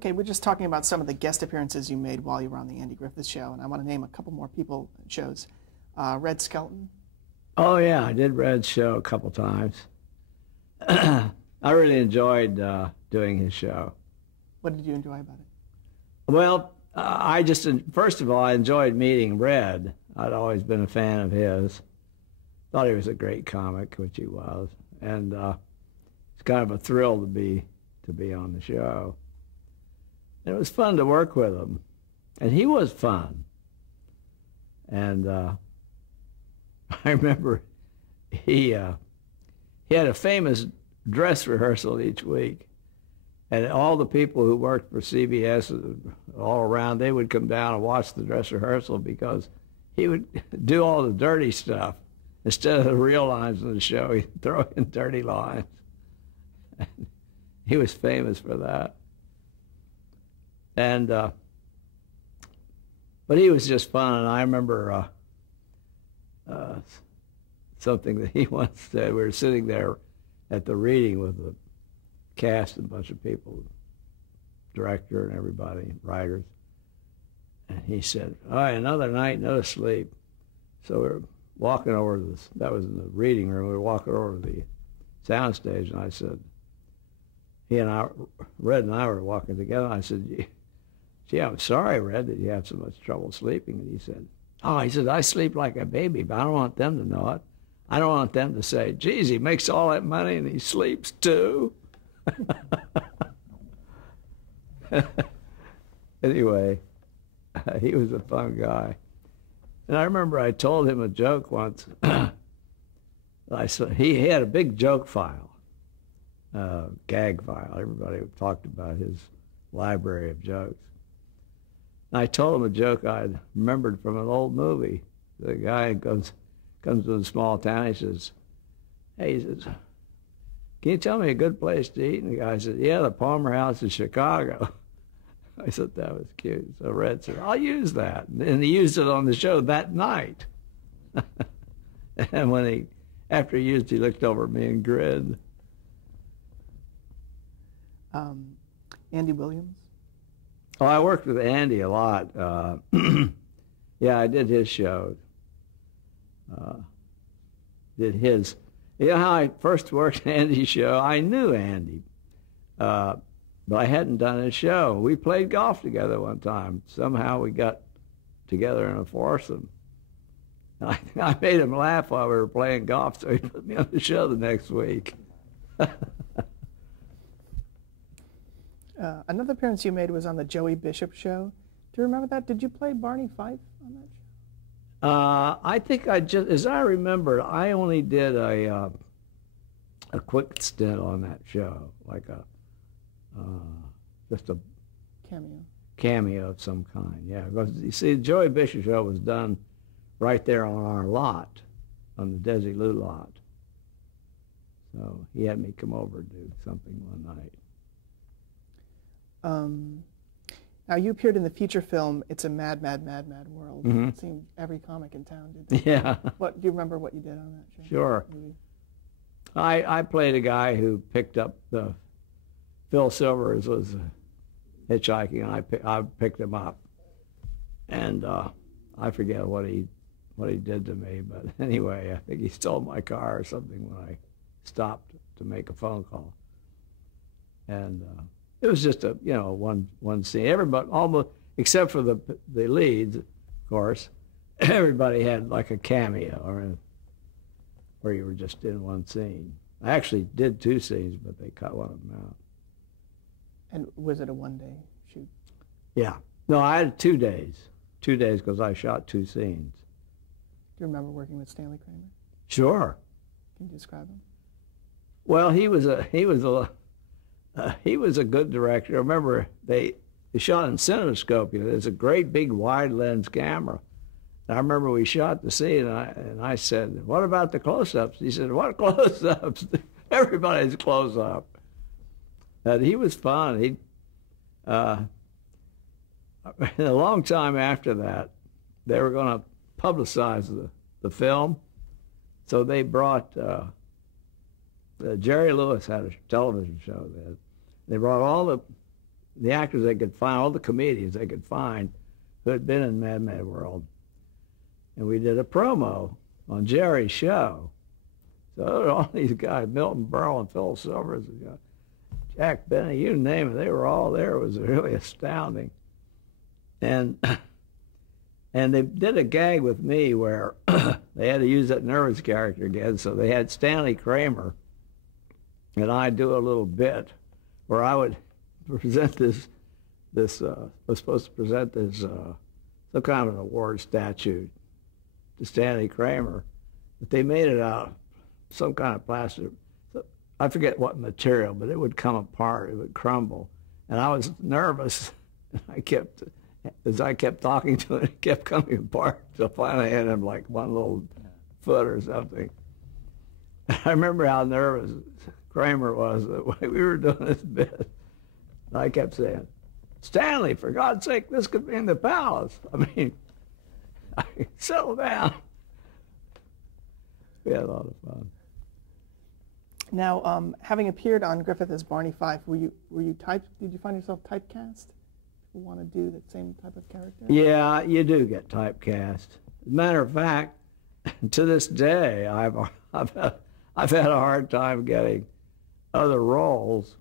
Okay, we're just talking about some of the guest appearances you made while you were on the Andy Griffith Show, and I want to name a couple more people shows. Red Skelton. Oh yeah, I did Red's show a couple times. I really enjoyed doing his show. What did you enjoy about it? Well, I just, first of all, I enjoyed meeting Red. I'd always been a fan of his. Thought he was a great comic, which he was, and it's kind of a thrill to be on the show. And it was fun to work with him, and he was fun. And I remember he had a famous dress rehearsal each week, and all the people who worked for CBS all around, they would come down and watch the dress rehearsal because he would do all the dirty stuff. Instead of the real lines in the show, he'd throw in dirty lines. He was famous for that. And but he was just fun, and I remember something that he once said. We were sitting there at the reading with the cast and a bunch of people, director and everybody, writers, and he said, "All right, another night, no sleep." So we were walking over to this, that was in the reading room, we were walking over to the soundstage, and I said, he and I, Red and I were walking together, and I said, "Gee, I'm sorry, Red, that you have so much trouble sleeping." And he said, "Oh," he said, "I sleep like a baby, but I don't want them to know it. I don't want them to say, geez, he makes all that money and he sleeps too." Anyway, he was a fun guy. And I remember I told him a joke once. I said, he had a big joke file, gag file. Everybody talked about his library of jokes. And I told him a joke I remembered from an old movie. The guy comes to a small town. He says, "Hey," he says, "can you tell me a good place to eat?" And the guy said, "Yeah, the Palmer House in Chicago." I thought that was cute. So Red said, "I'll use that." And he used it on the show that night. And after he used it, he looked over at me and grinned. Andy Williams. Oh, I worked with Andy a lot. Yeah, I did his show. Did his. You know how I first worked Andy's show? I knew Andy, but I hadn't done his show. We played golf together one time. Somehow we got together in a foursome. I made him laugh while we were playing golf, so he put me on the show the next week. Another appearance you made was on the Joey Bishop Show. Do you remember that? Did you play Barney Fife on that show? I think as I remember, I only did a quick stint on that show, like just a cameo of some kind. Yeah, because you see, the Joey Bishop Show was done right there on our lot, on the Desilu lot. So he had me come over and do something one night. Now, you appeared in the feature film "It's a Mad, Mad, Mad, Mad World." Mm-hmm. It seemed every comic in town did that. Yeah. Do you remember what you did on that show? Sure. I played a guy who picked up Phil Silvers was hitchhiking, and I picked him up, and I forget what he did to me, but anyway, I think he stole my car or something when I stopped to make a phone call, and it was just a one scene. Everybody, almost except for the leads, of course, everybody had like a cameo where you were just in one scene. I actually did two scenes, but they cut one of them out. And was it a one-day shoot? Yeah. No, I had 2 days. 2 days because I shot two scenes. Do you remember working with Stanley Kramer? Sure. Can you describe him? Well, he was a good director. I remember they shot in CinemaScope. There's a great big wide lens camera. And I remember we shot the scene, and I said, "What about the close-ups?" He said, "What close-ups?" Everybody's close-up. And he was fun. A long time after that, they were going to publicize the film, so they brought Jerry Lewis had a television show then. They brought all the the actors they could find, all the comedians they could find who had been in Mad Mad World. And we did a promo on Jerry's show. So all these guys, Milton Berle and Phil Silvers, Jack Benny, you name it, they were all there. It was really astounding. And they did a gag with me where they had to use that nervous character again. So they had Stanley Kramer and I do a little bit where I would present was supposed to present this some kind of an award statue to Stanley Kramer, but they made it out of some kind of plastic. I forget what material, but it would come apart, it would crumble. And I was nervous. As I kept talking to it, it kept coming apart. So finally I had him like one little foot or something. I remember how nervous Kramer was the way we were doing this bit. And I kept saying, Stanley, for God's sake, this could be in the palace. I mean, settle down. We had a lot of fun. Now, having appeared on Griffith as Barney Fife, did you find yourself typecast? People want to do that same type of character? Yeah, you do get typecast. As a matter of fact, to this day, I've had a hard time getting other roles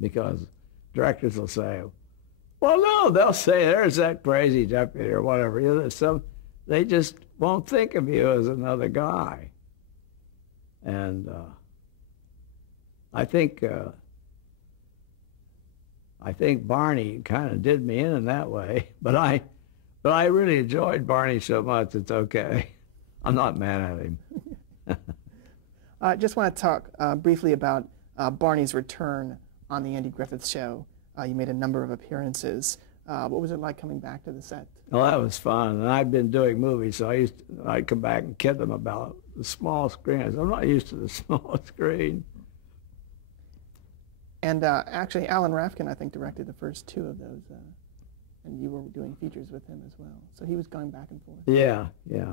because directors will say, well, no, they'll say there's that crazy deputy or whatever. You know, they just won't think of you as another guy. And I think Barney kind of did me in that way, but I really enjoyed Barney so much. It's okay. I'm not mad at him. I just want to talk briefly about Barney's return on the Andy Griffith Show. You made a number of appearances. What was it like coming back to the set? Well, that was fun. And I'd been doing movies, so I'd come back and kid them about the small screen. I'm not used to the small screen. And actually, Alan Rafkin, I think, directed the first two of those. And you were doing features with him as well. So he was going back and forth. Yeah, yeah.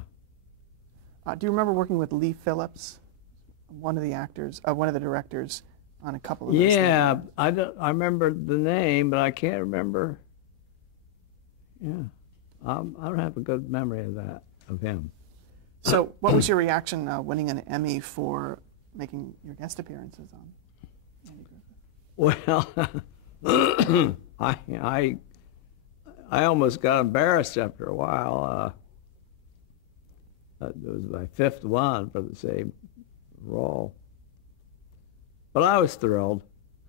Do you remember working with Lee Phillips, one of the directors, on a couple of those? Yeah, I remember the name, but I can't remember. Yeah, I don't have a good memory of him. So what was your reaction winning an Emmy for making your guest appearances on Andy Well, Griffith? I almost got embarrassed after a while. It was my fifth one for the same role. But I was thrilled.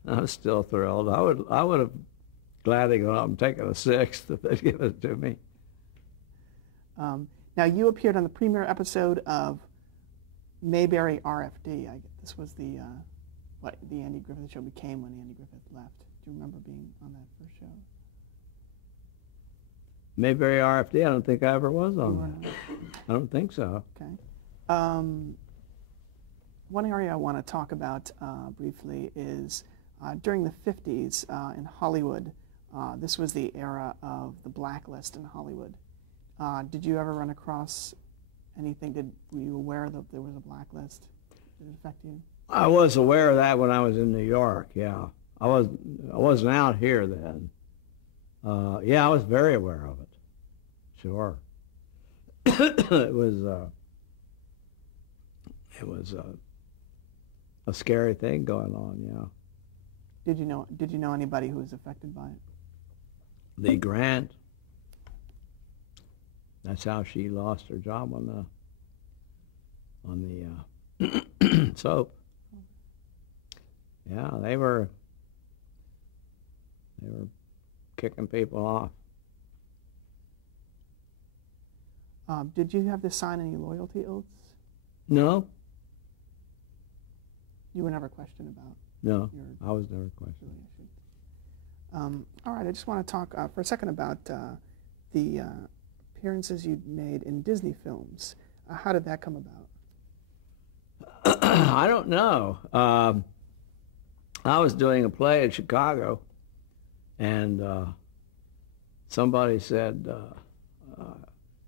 I was still thrilled. I would have gladly gone up and taken a sixth if they'd given it to me. Now, you appeared on the premiere episode of Mayberry RFD. This was what the Andy Griffith Show became when Andy Griffith left. Do you remember being on that first show? Mayberry RFD, I don't think I ever was on that. I don't think so. Okay. One area I want to talk about briefly is during the 50s in Hollywood. This was the era of the blacklist in Hollywood. Did you ever run across anything? Were you aware that there was a blacklist? Did it affect you? I was aware of that when I was in New York. Yeah, I wasn't out here then. Yeah, I was very aware of it. Sure. It was a scary thing going on. Yeah. Did you know anybody who was affected by it? Lee Grant. That's how she lost her job on the soap. Yeah, they were kicking people off. Did you have to sign any loyalty oaths? No. You were never questioned about? No, I was never questioned. All right, I just want to talk for a second about the appearances you made in Disney films. How did that come about? I don't know. I was doing a play in Chicago, and somebody said,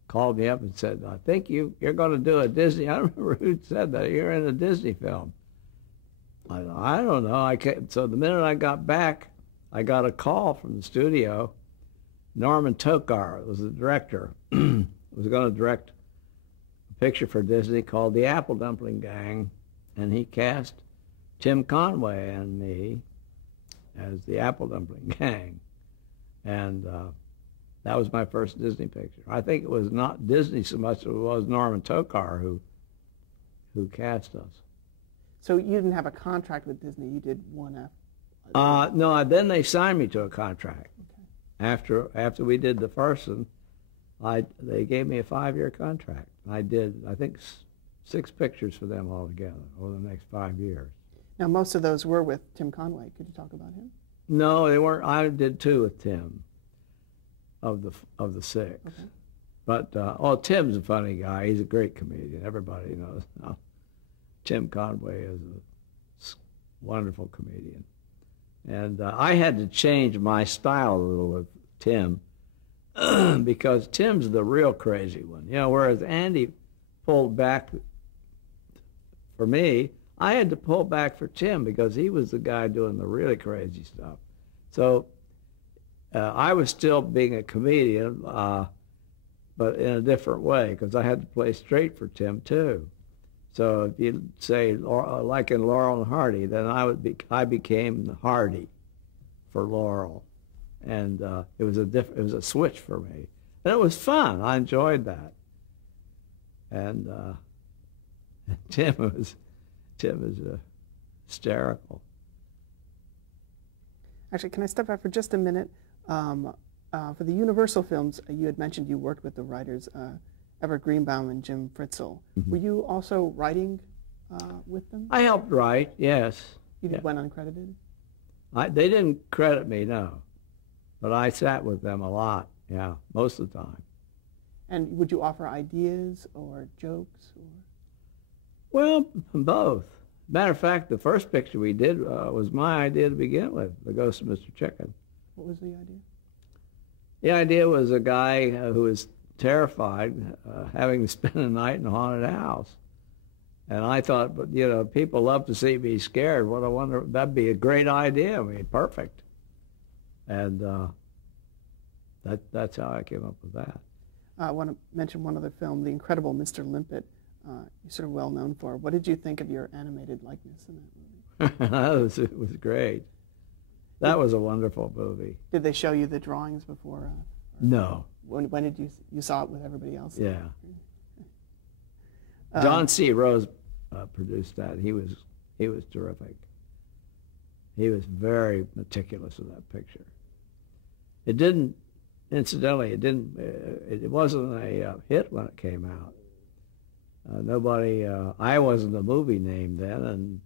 called me up and said, I think you're going to do a Disney. I don't remember who said that. You're in a Disney film. I don't know. So the minute I got back, I got a call from the studio. Norman Tokar was the director. Was going to direct a picture for Disney called The Apple Dumpling Gang, and he cast Tim Conway and me as the Apple Dumpling Gang. And that was my first Disney picture. I think it was not Disney so much as it was Norman Tokar who cast us. So you didn't have a contract with Disney. You did one No, then they signed me to a contract. Okay. After we did the first one, they gave me a 5-year contract. I did, I think, 6 pictures for them altogether over the next 5 years. Now, most of those were with Tim Conway. Could you talk about him? No, they weren't. I did 2 with Tim of the 6. Okay. But Tim's a funny guy. He's a great comedian. Everybody knows now. Tim Conway is a wonderful comedian. And I had to change my style a little with Tim because Tim's the real crazy one. You know, whereas Andy pulled back for me, I had to pull back for Tim because he was the guy doing the really crazy stuff. So I was still being a comedian, but in a different way because I had to play straight for Tim too. So if you say like in Laurel and Hardy, then I became Hardy for Laurel, and it was a switch for me, and it was fun. I enjoyed that, and Tim is hysterical. Actually, can I step back for just a minute? For the Universal films, you had mentioned you worked with the writers Everett Greenbaum and Jim Fritzl. Mm-hmm. Were you also writing with them? I helped write, yes. You went uncredited? They didn't credit me, no. But I sat with them a lot, yeah, most of the time. And would you offer ideas or jokes? Well, both. Matter of fact, the first picture we did was my idea to begin with, The Ghost of Mr. Chicken. What was the idea? The idea was a guy who was terrified having to spend a night in a haunted house. And I thought, but you know, people love to see me scared. What I wonder, that'd be a great idea. I mean, perfect. And that's how I came up with that. I want to mention one other film, The Incredible Mr. Limpet. You're sort of well known for. What did you think of your animated likeness in that movie? It was great. That was a wonderful movie. Did they show you the drawings before? No. When did you saw it with everybody else? Yeah. John C. Rose produced that. He was terrific. He was very meticulous with that picture. It didn't, incidentally, it wasn't a hit when it came out. I wasn't a movie name then,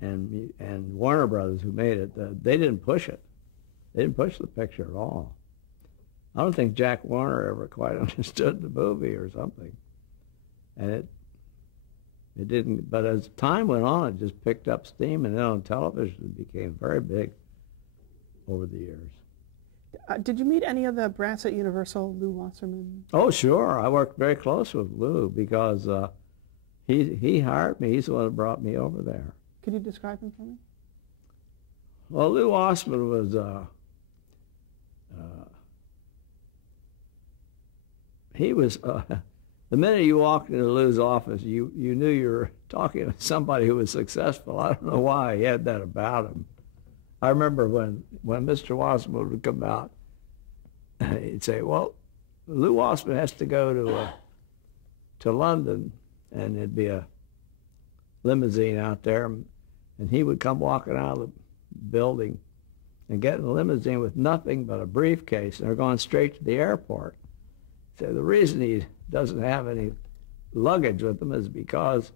and Warner Brothers, who made it, they didn't push it. They didn't push the picture at all. I don't think Jack Warner ever quite understood the movie or something. And it didn't, but as time went on, it just picked up steam, and then on television it became very big over the years. Did you meet any of the brass at Universal, Lew Wasserman? Oh, sure. I worked very close with Lew because he hired me. He's the one that brought me over there. Could you describe him for me? Well, Lew Wasserman was the minute you walked into Lew's office, you knew you were talking to somebody who was successful. I don't know why he had that about him. I remember when Mr. Wasserman would come out, he'd say, well, Lew Wasserman has to go to London, and there'd be a limousine out there, and he would come walking out of the building and get in the limousine with nothing but a briefcase, and they're going straight to the airport. So the reason he doesn't have any luggage with him is because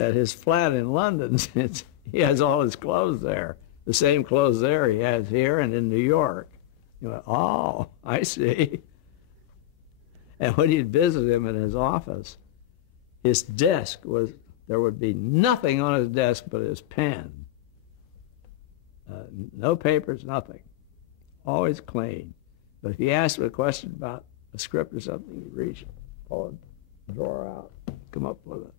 at his flat in London, he has all his clothes there. The same clothes there he has here and in New York. You went, oh, I see. And when you'd visit him in his office, his desk there would be nothing on his desk but his pen. No papers, nothing. Always clean. But if you asked him a question about a script or something, he'd reach, pull a drawer out, come up with it.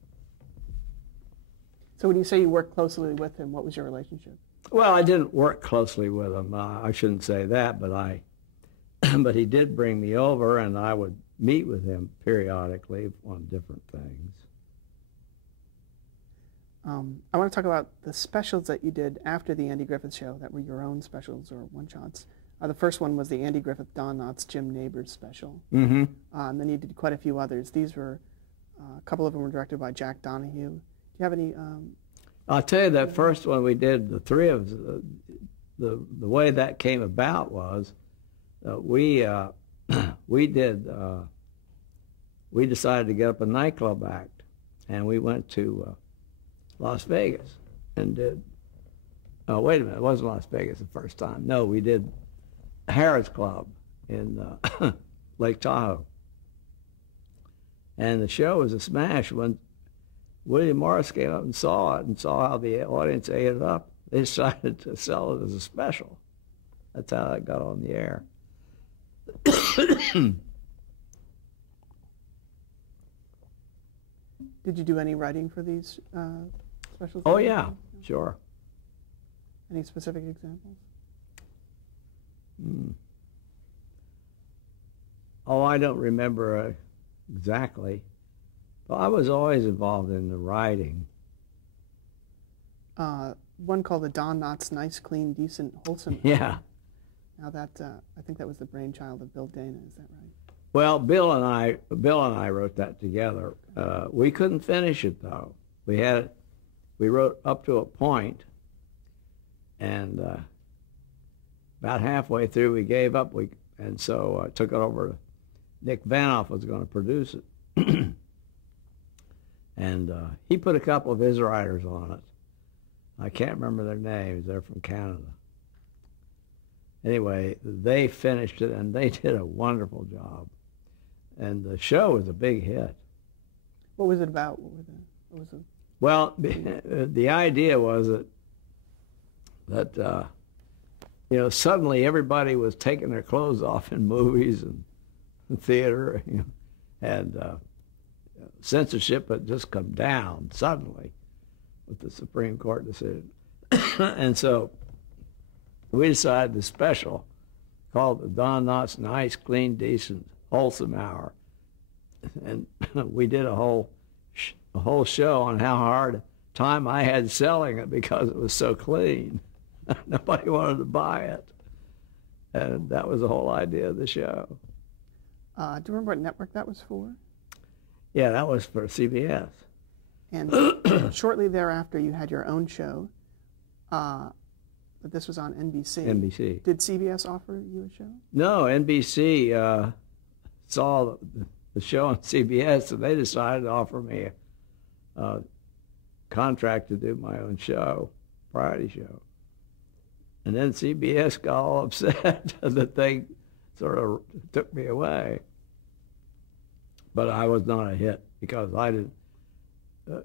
So when you say you worked closely with him, what was your relationship? Well, I didn't work closely with him. I shouldn't say that, but but he did bring me over, and I would meet with him periodically on different things. I want to talk about the specials that you did after the Andy Griffith Show that were your own specials or one-shots. The first one was the Andy Griffith Don Knotts Jim Neighbors special. Mm-hmm. And then you did quite a few others. These were, a couple of them were directed by Jack Donahue. Do you have any? I'll tell you, that first one we did, the three of us, the way that came about was we decided to get up a nightclub act, and we went to Las Vegas and did. Oh, wait a minute! It wasn't Las Vegas the first time. No, we did Harrah's Club in Lake Tahoe, and the show was a smash. When William Morris came up and saw it and saw how the audience ate it up, they decided to sell it as a special. That's how it got on the air. Did you do any writing for these specials? Oh, yeah, sure. Any specific examples? Oh, I don't remember exactly. But I was always involved in the writing. One called the Don Knotts Nice, Clean, Decent, Wholesome. Yeah. Now that I think that was the brainchild of Bill Dana. Is that right? Well, Bill and I wrote that together. We couldn't finish it though. We wrote up to a point, and about halfway through we gave up. And so I took it over to Nick Vanoff was going to produce it. And he put a couple of his writers on it. I can't remember their names. They're from Canada. Anyway, they finished it, and they did a wonderful job. And the show was a big hit. What was it about? What was it? Well, the idea was that suddenly everybody was taking their clothes off in movies and theater, and censorship had just come down suddenly with the Supreme Court decision. And so we decided the special called the Don Knotts Nice, Clean, Decent, Wholesome Hour. And we did a whole show on how hard a time I had selling it because it was so clean. Nobody wanted to buy it. And that was the whole idea of the show. Do you remember what network that was for? Yeah, that was for CBS. And shortly thereafter, you had your own show, but this was on NBC. NBC. Did CBS offer you a show? No, NBC saw the show on CBS, and they decided to offer me a contract to do my own show, variety show. And then CBS got all upset that they sort of took me away. But I was not a hit because I didn't.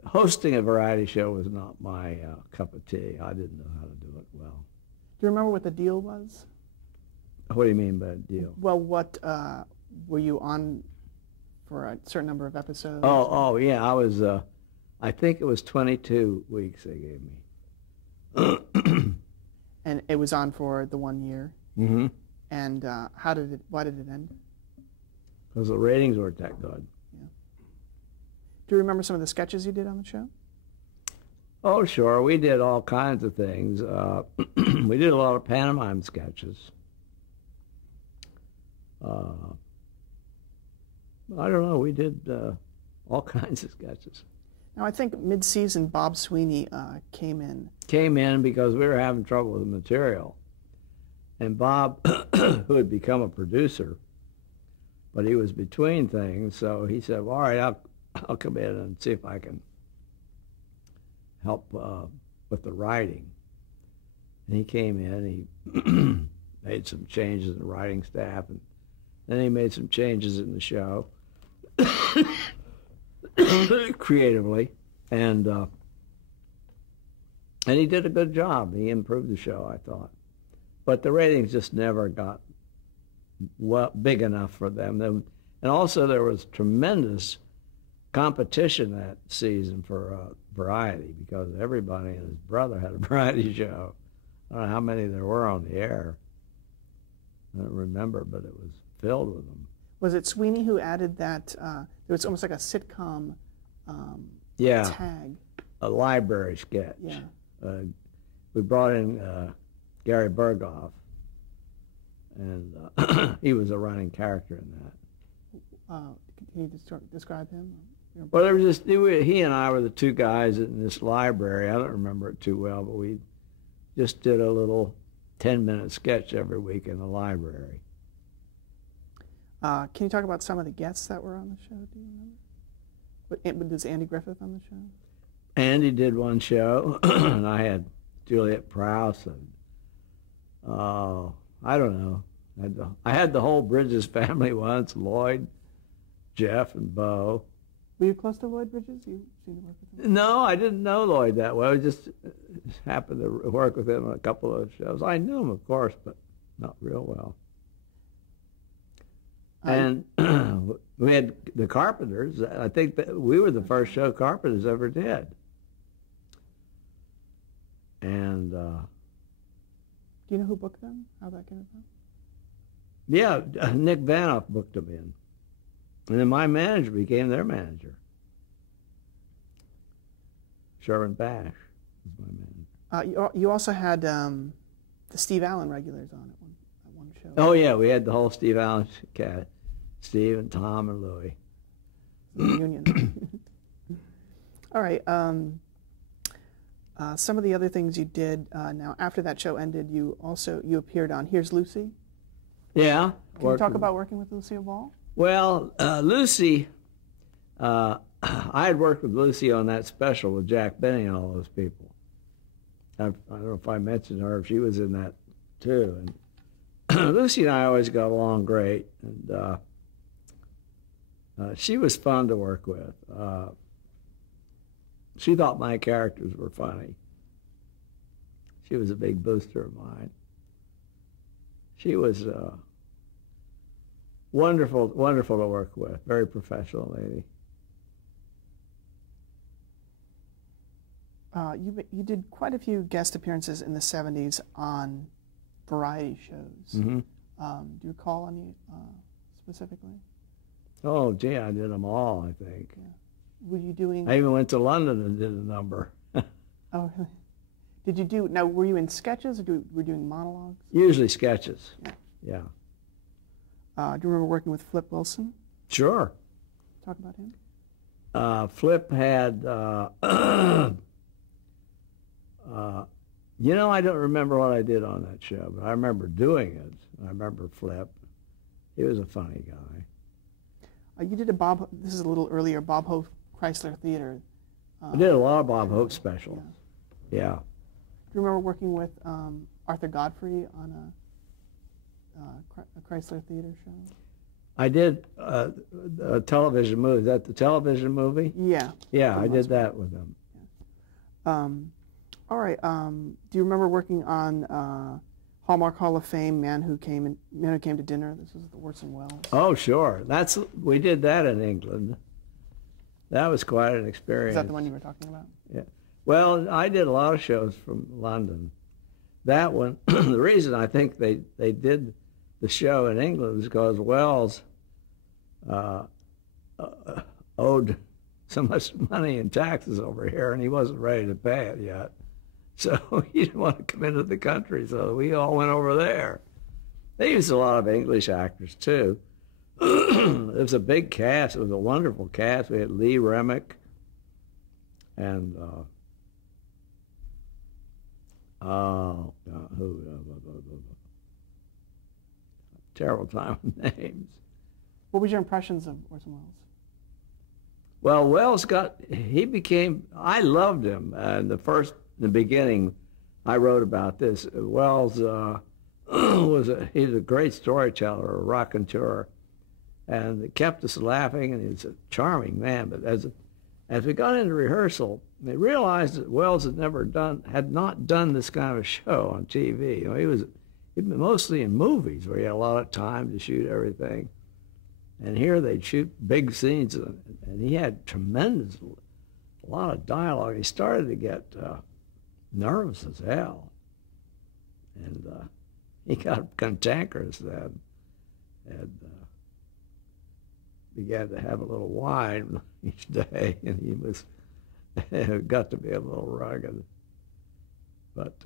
Hosting a variety show was not my cup of tea. I didn't know how to do it well. Do you remember what the deal was? What do you mean by deal? Well, what were you on for a certain number of episodes? Oh, yeah. I was. I think it was 22 weeks they gave me. And it was on for the 1 year. Mm-hmm. And why did it end? Because the ratings weren't that good. Yeah. Do you remember some of the sketches you did on the show? Oh, sure. We did all kinds of things. We did a lot of pantomime sketches. I don't know. We did all kinds of sketches. Now, I think mid-season Bob Sweeney came in. Came in because we were having trouble with the material. And Bob, who had become a producer, but he was between things, so he said, well, all right, I'll come in and see if I can help with the writing. And he came in, he made some changes in the writing staff, and then he made some changes in the show creatively, and he did a good job. He improved the show, I thought. But the ratings just never got big enough for them. And also there was tremendous competition that season for variety because everybody and his brother had a variety show. I don't know how many there were on the air. I don't remember, but it was filled with them. Was it Sweeney who added that? It was almost like a sitcom tag. A library sketch. Yeah. We brought in Gary Berghoff, and he was a running character in that. Can you describe him? Well, there was just he and I were the two guys in this library. I don't remember it too well, but we just did a little 10-minute sketch every week in the library. Can you talk about some of the guests that were on the show? Do you remember? Was Andy Griffith on the show? Andy did one show, and I had Juliet Prowse, and I don't know. I had the whole Bridges family once, Lloyd, Jeff, and Bo. Were you close to Lloyd Bridges? You seem to work with him? No, I didn't know Lloyd that well. I just happened to work with him on a couple of shows. I knew him, of course, but not real well. And we had the Carpenters. I think that we were the first show Carpenters ever did. And do you know who booked them? How that came about? Yeah, Nick Vanoff booked them in. And then my manager became their manager. Sherman Bash was my manager. You also had the Steve Allen regulars on at one show. Oh, yeah, we had the whole Steve Allen cast. Steve and Tom and Louie. Union. All right. Some of the other things you did, now after that show ended, you appeared on Here's Lucy. Yeah. Can you talk about working with Lucille Ball? Well, Lucy, I had worked with Lucy on that special with Jack Benny and all those people. I don't know if I mentioned her, if she was in that too. And Lucy and I always got along great, and she was fun to work with. She thought my characters were funny. She was a big booster of mine. She was wonderful, wonderful to work with. Very professional lady. You did quite a few guest appearances in the 70s on variety shows. Mm-hmm. Do you recall any specifically? Oh, gee, I did them all, I think. Yeah. Were you doing... I even went to London and did a number. Oh, really? Did you do... Now, were you in sketches or were you doing monologues? Usually sketches. Yeah. Do you remember working with Flip Wilson? Sure. Talk about him. Flip had... you know, I don't remember what I did on that show, but I remember doing it. I remember Flip. He was a funny guy. You did this is a little earlier, Bob Hope Chrysler Theater. I did a lot of Bob Hope specials. Yeah. Do you remember working with Arthur Godfrey on a Chrysler Theater show? I did a television movie. Is that the television movie? Yeah. Yeah, I did that with him. Yeah. All right. Do you remember working on Hallmark Hall of Fame, Man Who Came to Dinner? This is the Orson Welles. Oh, sure. We did that in England. That was quite an experience. Is that the one you were talking about? Yeah. Well, I did a lot of shows from London. That one, the reason I think they did the show in England is because Wells owed so much money in taxes over here, and he wasn't ready to pay it yet. So he didn't want to come into the country, so we all went over there. They used a lot of English actors, too. It was a big cast. It was a wonderful cast. We had Lee Remick and terrible time with names. What was your impressions of Orson Welles? Well, I loved him. In the beginning, I wrote about this. Wells he's a great storyteller, a raconteur, and it kept us laughing, and he's a charming man. But as we got into rehearsal, they realized that Wells had not done this kind of show on TV. He'd been mostly in movies where he had a lot of time to shoot everything. And here they'd shoot big scenes, and he had a lot of dialogue. He started to get nervous as hell. And he got cantankerous then, and began to have a little wine each day, and he was got to be a little rugged. But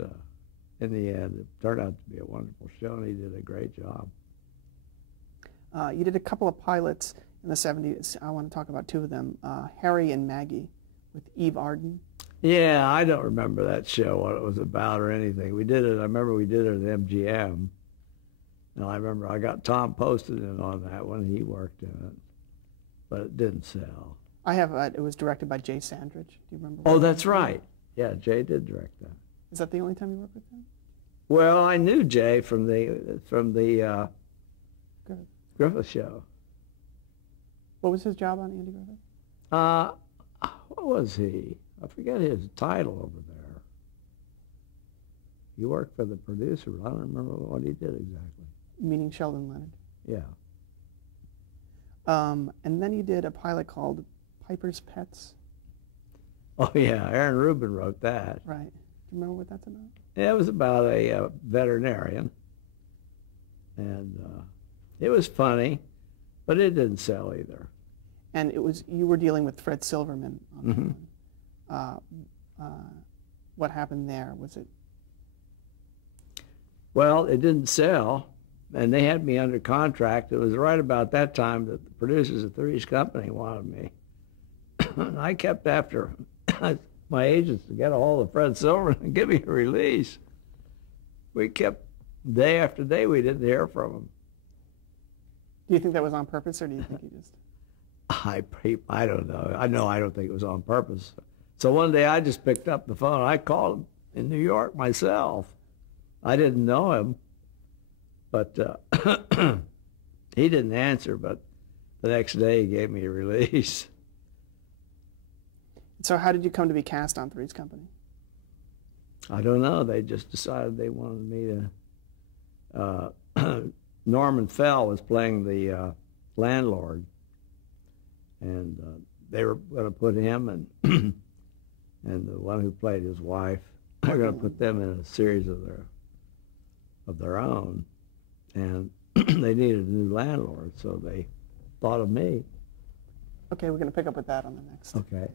in the end, it turned out to be a wonderful show, and he did a great job. You did a couple of pilots in the 70s. I want to talk about two of them, Harry and Maggie with Eve Arden. Yeah, I don't remember that show, what it was about or anything. We did it, I remember we did it at MGM. And I remember I got Tom Poston in on that one. He worked in it. But it didn't sell. I have, it was directed by Jay Sandridge. Do you remember? Oh, that's right. Yeah, Jay did direct that. Is that the only time you worked with him? Well, I knew Jay from the Griffith Show. What was his job on Andy Griffith? What was he? I forget his title over there. He worked for the producer. I don't remember what he did exactly. Meaning Sheldon Leonard. Yeah. And then you did a pilot called Piper's Pets. Oh, yeah. Aaron Rubin wrote that. Right. Do you remember what that's about? Yeah, it was about a veterinarian. And it was funny, but it didn't sell either. And it was, you were dealing with Fred Silverman on that one. What happened there? Was it? Well, it didn't sell, and they had me under contract. It was right about that time that the producers at Three's Company wanted me. And I kept after my agents to get a hold of Fred Silverman and give me a release. We kept, day after day, we didn't hear from him. Do you think that was on purpose, or do you think he just? I don't know. I don't think it was on purpose. So one day I just picked up the phone. I called him in New York myself. I didn't know him, but he didn't answer. But the next day he gave me a release. So how did you come to be cast on Three's Company? I don't know. They just decided they wanted me to. Norman Fell was playing the landlord, and they were going to put him and and the one who played his wife. They're going to put them in a series of their own, and they needed a new landlord, so they thought of me. Okay, we're going to pick up with that on the next. Okay.